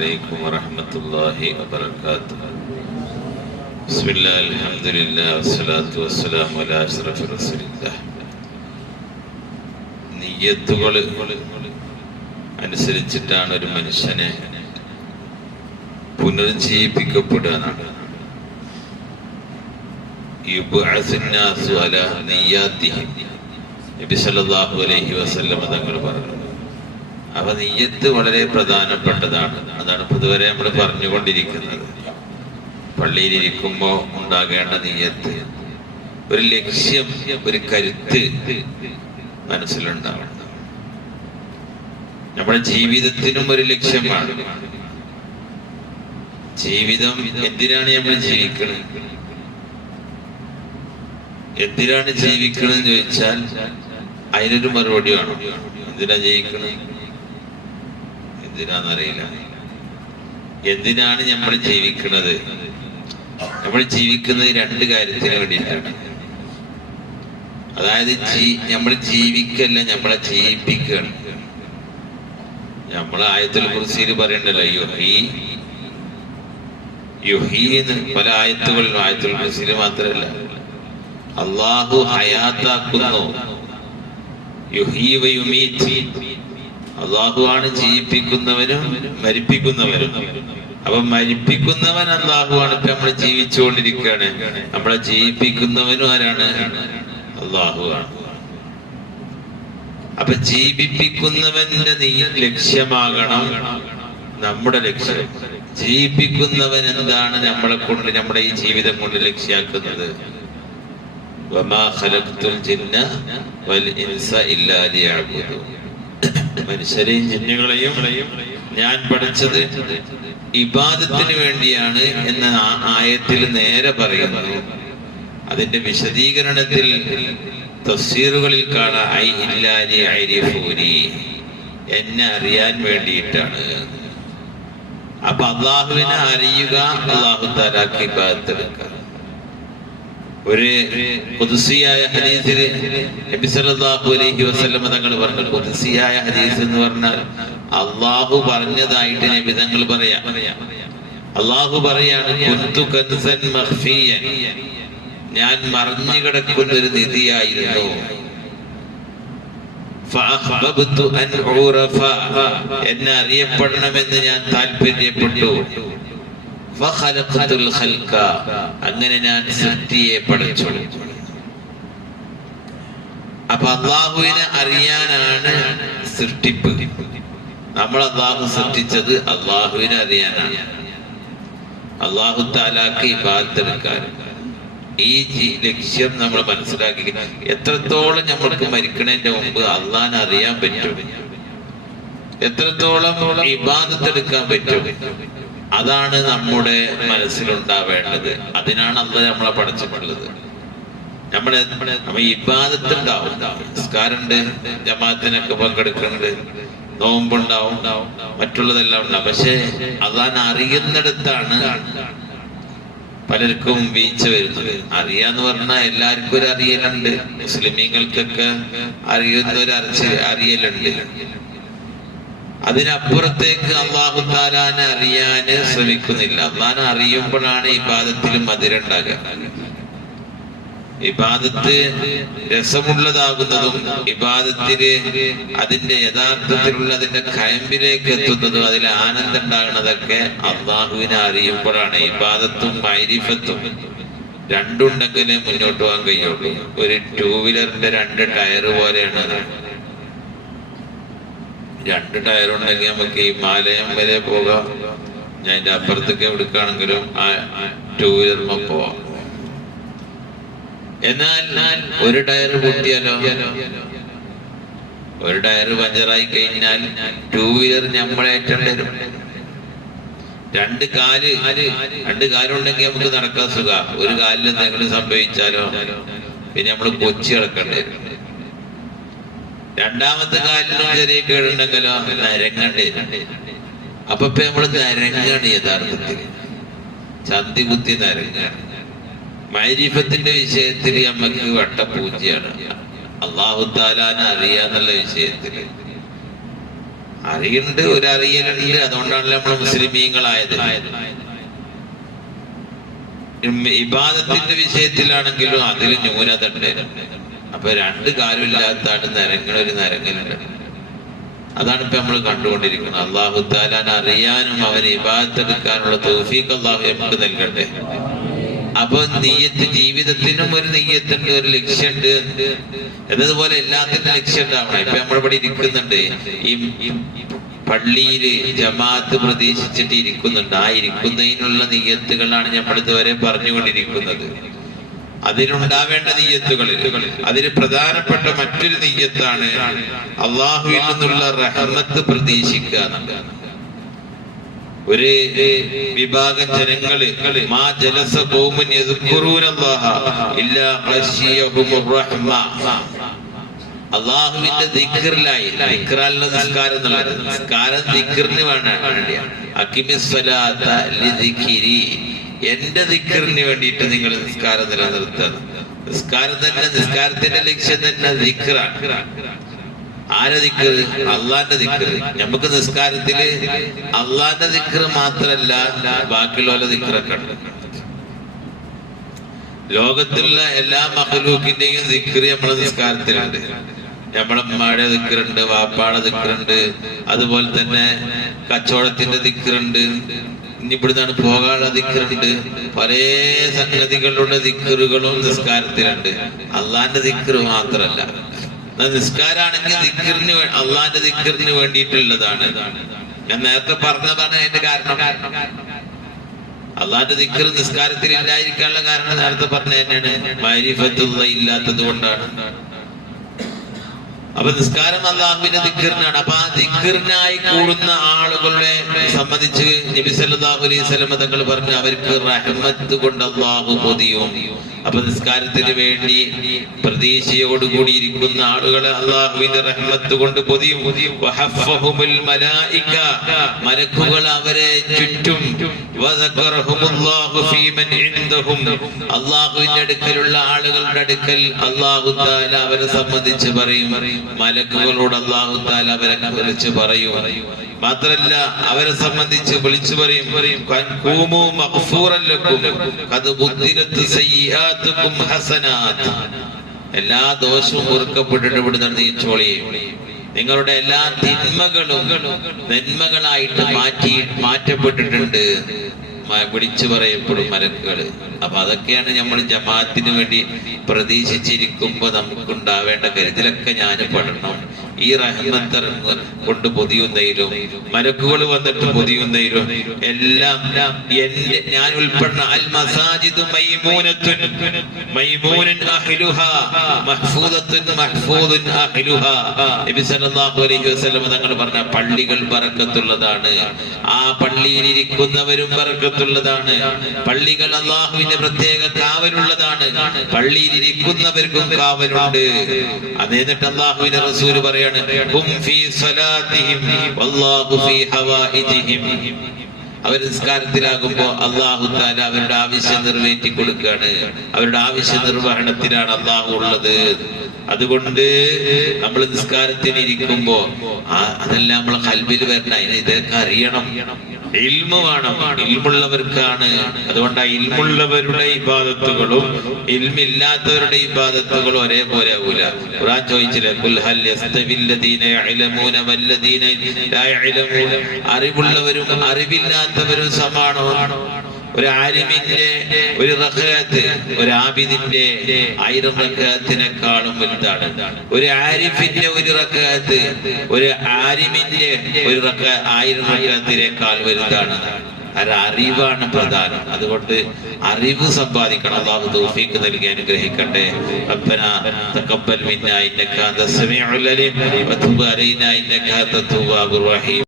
عليكم ورحمة الله وبركاته بسم الله الحمد لله والصلاة والسلام على أشرف رسول الله നിയ്യത്തുകൾ അനുസരിച്ചിട്ടാണ് ഒരു മനുഷ്യനെ പുനർജീവിപ്പിക്കപ്പെടുക എന്നാണ് യുബ്അസുന്നാസു അലാ നിയ്യാത്തിഹിം. നബി സല്ലല്ലാഹു അലൈഹി വസല്ലമ തങ്ങൾ പറഞ്ഞു അവ നെയ്യത്ത് വളരെ പ്രധാനപ്പെട്ടതാണ്. അതാണ് പൊതുവരെ നമ്മൾ പറഞ്ഞുകൊണ്ടിരിക്കുന്നത്. പള്ളിയിലിരിക്കുമ്പോൾ ഉണ്ടാകേണ്ട നെയ്യത്ത് ഒരു ലക്ഷ്യം ഒരു കരുത്ത് മനസ്സിലുണ്ടാവണം. നമ്മുടെ ജീവിതത്തിനും ഒരു ലക്ഷ്യമാണ്. ജീവിതം എന്തിനാണ് നമ്മൾ ജീവിക്കുന്നത് എന്തിനാണ് ജീവിക്കണമെന്ന് ചോദിച്ചാൽ അതിനൊരു മറുപടി വേണം. എന്തിനാ ജീവിക്കണം? എന്തിനാന്നറിയില്ല എന്തിനാണ് നമ്മൾ ജീവിക്കുന്നത്? നമ്മൾ ജീവിക്കുന്നത് രണ്ട് കാര്യത്തിന് വേണ്ടിയിട്ടാണ്. അതായത് നമ്മൾ ജീവിക്കല്ല നമ്മളെ ജീവിപ്പിക്കുകയാണ് നമ്മൾ ആയത്തിൽ കുറിച്ചിൽ പറയണ്ടല്ലോ യുഹി യുഹി എന്ന് പല ആയത്തുകളിലും ആയത്തുൽ കുറിച്ചിൽ മാത്രമല്ല. അള്ളാഹു ഹയാത്താക്കുന്നു. യുഹീവ യുമീറ്റ് അള്ളാഹു ആണ് ജീവിപ്പിക്കുന്നവനും മരിപ്പിക്കുന്നവനും അപ്പൊ മരിപ്പിക്കുന്നവൻ അള്ളാഹു ആണ് ഇപ്പൊ നമ്മൾ ജീവിച്ചുകൊണ്ടിരിക്കുകയാണ്. നമ്മളെ ജീവിപ്പിക്കുന്നവനും ആരാണ്? അള്ളാഹു ആണ് അപ്പൊ ജീവിപ്പിക്കുന്നവന്റെ നീ ലക്ഷ്യമാകണം നമ്മുടെ ലക്ഷ്യം. ജീവിപ്പിക്കുന്നവൻ എന്താണ് നമ്മളെ കൊണ്ട് നമ്മുടെ ഈ ജീവിതം കൊണ്ട് ലക്ഷ്യാക്കുന്നത്? വമാ ഖലഖ്തുൽ ജിന്ന വൽ ഇൻസ ഇല്ലാ മനുഷ്യരെയും ജിന്നുകളെയും ഞാൻ പഠിച്ചത് ഇബാദത്തിന് വേണ്ടിയാണ് എന്ന ആയത്തിൽ നേരെ പറയുന്നത്. അതിന്റെ വിശദീകരണത്തിൽ തഫ്സീറുകളിൽ കാണാം എന്നെ അറിയാൻ വേണ്ടിയിട്ടാണ്. അപ്പൊ അള്ളാഹുവിനെ അറിയുക അള്ളാഹു താലാക്കി ഇബാദത്തെടുക്കുക ഒരു കുതിസിയായ ഹദീസിൽ നബി സല്ലല്ലാഹു അലൈഹി വസല്ലം തങ്ങൾ പറഞ്ഞു കുതിസിയായ ഹദീസ് എന്ന് പറഞ്ഞാൽ അള്ളാഹു പറഞ്ഞതായിട്ട് നബി തങ്ങൾ പറയാ. അള്ളാഹു പറയാണ് കുന്തു കൻസൻ മഖ്ഫിയൻ ഞാൻ മറിഞ്ഞു കിടക്കുന്ന ഒരു നിധിയായിരുന്നു എന്നെ അറിയപ്പെടണമെന്ന് ഞാൻ താല്പര്യപ്പെട്ടു. അങ്ങനെ ഞാൻ സൃഷ്ടിയെ പഠിച്ചു അപ്പൊ അള്ളാഹുവിനെ അറിയാനാണ് സൃഷ്ടിപ്പ്. നമ്മൾ അള്ളാഹു സൃഷ്ടിച്ചത് അള്ളാഹുവിനെ അറിയാനാണ്. അള്ളാഹു താലാക്ക് ഇബാദത്തെടുക്കാൻ. ഈ ലക്ഷ്യം നമ്മൾ മനസ്സിലാക്കി. എത്രത്തോളം നമ്മൾക്ക് മരിക്കണതിന്റെ മുമ്പ് അള്ളാഹിനെ അറിയാൻ പറ്റും? എത്രത്തോളം ഇബാദത്തെടുക്കാൻ പറ്റും? അതാണ് നമ്മുടെ മനസ്സിലുണ്ടാവേണ്ടത്. അതിനാണ് അന്ന് നമ്മളെ പഠിച്ചിട്ടുള്ളത്. നമ്മുടെ നമ്മ ഇബാദത്ത് ഉണ്ടാവും നിസ്കാരമുണ്ട് ജമാഅത്തിനൊക്കെ പങ്കെടുക്കുന്നുണ്ട് നോമ്പുണ്ടാവും മറ്റുള്ളതെല്ലാം ഉണ്ടാവും. പക്ഷെ അതാൻ അറിയുന്നിടത്താണ് പലർക്കും വീഴ്ച വരുന്നത്. അറിയാന്ന് പറഞ്ഞാൽ എല്ലാവർക്കും ഒരു അറിയലുണ്ട്. മുസ്ലിമീങ്ങൾക്കൊക്കെ അറിയുന്ന ഒരു അറിയലുണ്ട്. അതിനപ്പുറത്തേക്ക് അള്ളാഹു താലാനെ അറിയാന് ശ്രമിക്കുന്നില്ല. അള്ളാനെ അറിയുമ്പോഴാണ് ഈ ഇബാദത്തിൽ മധുരണ്ടാകുക ഇബാദത്ത് രസമുള്ളതാകുന്നതും ഇബാദത്തിന് അതിന്റെ യഥാർത്ഥത്തിലുള്ള അതിന്റെ കയമ്പിലേക്ക് എത്തുന്നതും അതിൽ ആനന്ദം ഉണ്ടാകുന്നതൊക്കെ അള്ളാഹുവിനെ അറിയുമ്പോഴാണ്. ഇബാദത്തും മൈരിഫത്തും രണ്ടുണ്ടെങ്കിലേ മുന്നോട്ട് പോകാൻ കഴിയുള്ളൂ. ഒരു ടൂ വീലറിന്റെ രണ്ട് ടയർ പോലെയാണ് അത് രണ്ട് ടയർ ഉണ്ടെങ്കിൽ നമുക്ക് ഈ മാലയം വരെ പോകാം. ഞാൻ അതിന്റെ അപ്പുറത്തേക്ക് എടുക്കുകയാണെങ്കിലും ആ ടൂ വീലറിന് പോവാം. എന്നാൽ ഒരു ടയർ പൊട്ടിയാലോ? ഒരു ടയർ പഞ്ചറായി കഴിഞ്ഞാൽ ടൂ വീലർ നമ്മളേറ്റേണ്ടി വരും. രണ്ട് കാൽ രണ്ട് കാലുണ്ടെങ്കിൽ നമുക്ക് നടക്കാൻ സുഖ. ഒരു കാലിൽ എന്തെങ്കിലും സംഭവിച്ചാലോ? പിന്നെ നമ്മൾ കൊച്ചി കിടക്കേണ്ടി വരും. രണ്ടാമത്തെ കാലിനും ചെറിയ കേടുണ്ടെങ്കിലോ നരങ്ങണ്ടി. അപ്പൊ ഇപ്പൊ നമ്മൾ നരങ്ങാണ് യഥാർത്ഥത്തിൽ. ചന്തി ബുദ്ധി നരങ്ങാണ് മൈരീഫത്തിന്റെ വിഷയത്തിൽ നമുക്ക് വട്ടപൂജയാണ്. അള്ളാഹു താലാനെ അറിയാന്നുള്ള വിഷയത്തിൽ. അറിയുന്നുണ്ട് ഒരു അറിയലുണ്ട് അതുകൊണ്ടാണല്ലോ നമ്മൾ മുസ്ലിമീങ്ങളായത്. ഇബാദത്തിന്റെ വിഷയത്തിലാണെങ്കിലും അതിൽ ന്യൂനത ഉണ്ട് അപ്പൊ രണ്ട് കാലം ഇല്ലാത്താണ് നരങ്ങൾ ഒരു നരങ്ങലുണ്ട് അതാണ് ഇപ്പൊ നമ്മൾ കണ്ടുകൊണ്ടിരിക്കുന്നത്. അള്ളാഹു അറിയാനും അവനെ ഇബാദത്തെടുക്കാനുള്ള തൗഫീഖ് അള്ളാഹു നമുക്ക് നൽകട്ടെ. അപ്പൊ നീയത്ത് ജീവിതത്തിനും ഒരു നീയത്തുണ്ട് ഒരു ലക്ഷ്യമുണ്ട്. എന്നതുപോലെ എല്ലാത്തിനും ലക്ഷ്യം ഉണ്ടാവണം ഇപ്പൊ നമ്മളിവിടെ ഇരിക്കുന്നുണ്ട്. ഈ പള്ളിയിൽ ജമാഅത്ത് പ്രതീക്ഷിച്ചിട്ട് ഇരിക്കുന്നുണ്ട്. ആ ഇരിക്കുന്നതിനുള്ള നീയത്തുകളാണ് നമ്മൾ ഇതുവരെ പറഞ്ഞുകൊണ്ടിരിക്കുന്നത്. അതിനുണ്ടാവേണ്ട നീയത്തുകളിൽ അതിൽ പ്രധാനപ്പെട്ട മറ്റൊരു നീയത്താണ് അള്ളാഹുവിൽ നിന്നുള്ള റഹ്മത്ത് പ്രതീക്ഷിക്കുക ഒരു വിഭാഗം ജനങ്ങൾ മാ ജലസ റഹ്മ. അള്ളാഹുവിന്റെ ദിക്കറിലായി ദിക്റാലുള്ള നിസ്കാരം എന്നുള്ളത്. നിസ്കാരം ദിക്കറിന് വേണ്ട വേണ്ടിയാണ്. അക്കിമിസ്വലാത്ത ലിദിക്രി എന്റെ ദിക്കറിന് വേണ്ടിയിട്ട് നിങ്ങൾ നിസ്കാരം നിലനിർത്തുക നിസ്കാരം തന്നെ നിസ്കാരത്തിന്റെ ലക്ഷ്യം തന്നെ ആരെ ദിക്കർ അള്ളാന്റെ ദിക്കർ നമുക്ക് നിസ്കാരത്തിൽ അള്ളാന്റെ ദിക്കർ മാത്രല്ല ബാക്കിയുള്ള ദിക്കറൊക്കെ ഉണ്ട്. ലോകത്തുള്ള എല്ലാ മഹലൂക്കിന്റെയും ദിക്കർ നമ്മളെ നിസ്കാരത്തിലുണ്ട്. നമ്മളെ ഉമ്മയുടെ ദിക്കറുണ്ട് വാപ്പാടെ ദിക്കറുണ്ട് അതുപോലെ തന്നെ കച്ചവടത്തിന്റെ ദിക്റുണ്ട് ഇനി ഇവിടുന്നാണ് പോകാനുള്ള ദിക്കറുണ്ട്. പല സംഗതികളുടെ ദിക്കറുകളും നിസ്കാരത്തിലുണ്ട്. അള്ളാന്റെ ദിക്കർ മാത്രല്ല. നിസ്കാരാണെങ്കിൽ ദിക്കറിന് അള്ളാന്റെ ദിക്കറിന് വേണ്ടിയിട്ടുള്ളതാണ്. ഞാൻ നേരത്തെ പറഞ്ഞതാണ് അതിന്റെ കാരണം. അള്ളാന്റെ ദിക്കർ നിസ്കാരത്തിൽ ഇല്ലായിരിക്കാനുള്ള കാരണം നേരത്തെ പറഞ്ഞ തന്നെയാണ്. ഇല്ലാത്തത് കൊണ്ടാണ്. അപ്പൊ നിസ്കാരം അള്ളാഹുവിന്റെ ദിക്കറിനാണ് അപ്പൊ ആ ദിക്കറിനായി കൂടുന്ന ആളുകളെ സംബന്ധിച്ച് നബി സല്ലല്ലാഹു അലൈഹി തങ്ങൾ പറഞ്ഞു അവർക്ക് റഹ്മത്ത് കൊണ്ട് അള്ളാഹു പൊതിയും. അപ്പൊ നിസ്കാരത്തിന് വേണ്ടി പ്രതീക്ഷയോടുകൂടി ഇരിക്കുന്ന ആളുകളെ അള്ളാഹുവിന്റെ റഹ്മത്ത് കൊണ്ട് പൊതിയും. മലക്കുകൾ അവരെ ചുറ്റും. അള്ളാഹുവിന്റെ അടുക്കലുള്ള ആളുകളുടെ അടുക്കൽ അള്ളാഹു അവരെ സംബന്ധിച്ച് പറയും. മലക്കുകളോട് അള്ളാഹു താല അവരെ വിളിച്ചു പറയും. മാത്രല്ല അവരെ സംബന്ധിച്ച് വിളിച്ചു പറയും എല്ലാ ദോഷവും കുറുക്കപ്പെട്ടിട്ട് ഇവിടുന്ന് നീച്ചോളിയും നിങ്ങളുടെ എല്ലാ തിന്മകളും നന്മകളായിട്ട് മാറ്റി മാറ്റപ്പെട്ടിട്ടുണ്ട്. വിളിച്ചു പറയപ്പെടും മലക്കുകൾ അപ്പൊ അതൊക്കെയാണ് നമ്മൾ ജമാഅത്തിന് വേണ്ടി പ്രതീക്ഷിച്ചിരിക്കുമ്പോ നമുക്കുണ്ടാവേണ്ട കരുതലൊക്കെ ഞാൻ പഠനം ഈ റഹ്മത്ത് കൊണ്ട് പൊതിയുന്നതിലും മലക്കുകൾ വന്നിട്ട് പൊതിയുന്നതിലും എല്ലാം എന്റെ ഞാൻ ഉൾപ്പെടുന്ന അൽ മസാജിദ് നബി സല്ലല്ലാഹു അലൈഹി വസല്ലം തങ്ങൾ പറഞ്ഞ പള്ളികൾ ബർക്കത്തുള്ളതാണ് ആ പള്ളിയിൽ ഇരിക്കുന്നവരും ബർക്കത്തുള്ളതാണ് പള്ളികൾ അള്ളാഹുവിന്റെ പ്രത്യേക കാവലുള്ളതാണ്. പള്ളിയിൽ ഇരിക്കുന്നവർക്കും കാവലുണ്ട് നിട്ട് അള്ളാഹുവിന്റെ റസൂൽ പറയാണ് ഹവായിജിഹിം അവർ നിസ്കാരത്തിലാകുമ്പോ അള്ളാഹു താല അവരുടെ ആവശ്യം നിറവേറ്റി കൊടുക്കുകയാണ് അവരുടെ ആവശ്യ നിർവഹണത്തിലാണ് അള്ളാഹു ഉള്ളത്. അതുകൊണ്ട് നമ്മൾ നിസ്കാരത്തിന് ഇരിക്കുമ്പോ അതെല്ലാം നമ്മളെ കൽവിൽ വരണം. അതിന് ഇതൊക്കെ അറിയണം. ഇൽമുള്ളവർക്കാണ്. അതുകൊണ്ട് ആ ഇൽമുള്ളവരുടെ ഇബാദത്തുകളും ഇൽമില്ലാത്തവരുടെ ഇബാദത്തുകളും ഒരേപോലെ ആവൂല. ഖുർആൻ ചോദിച്ചില്ലേ കുൽ യസ്തവില്ലദീന വല്ലദീന ലാ അറിവുള്ളവരും അറിവില്ലാത്തവരും സമാണോ? ഒരു ആലിമിന്റെ ഒരു റഖഅത്ത് ഒരു ആബിദിന്റെ ആയിരം റഖഅത്തിനേക്കാളും വലുതാണ്. ഒരു ആരിഫിന്റെ ഒരു റഖഅത്ത് ഒരു ആലിമിന്റെ ഒരു റഖ ആയിരം റഖഅത്തിനേക്കാൾ വലുതാണ്. അറിവാണ് പ്രധാനം. അതുകൊണ്ട് അറിവ് സമ്പാദിക്കണം. അള്ളാഹു തൗഫീഖ് നൽകി അനുഗ്രഹിക്കട്ടെ. റബ്ബന തഖബ്ബൽ മിന്നാ ഇന്നക അന്ത അലീം വതുബ് ഇന്നക അന്ത റഹീം.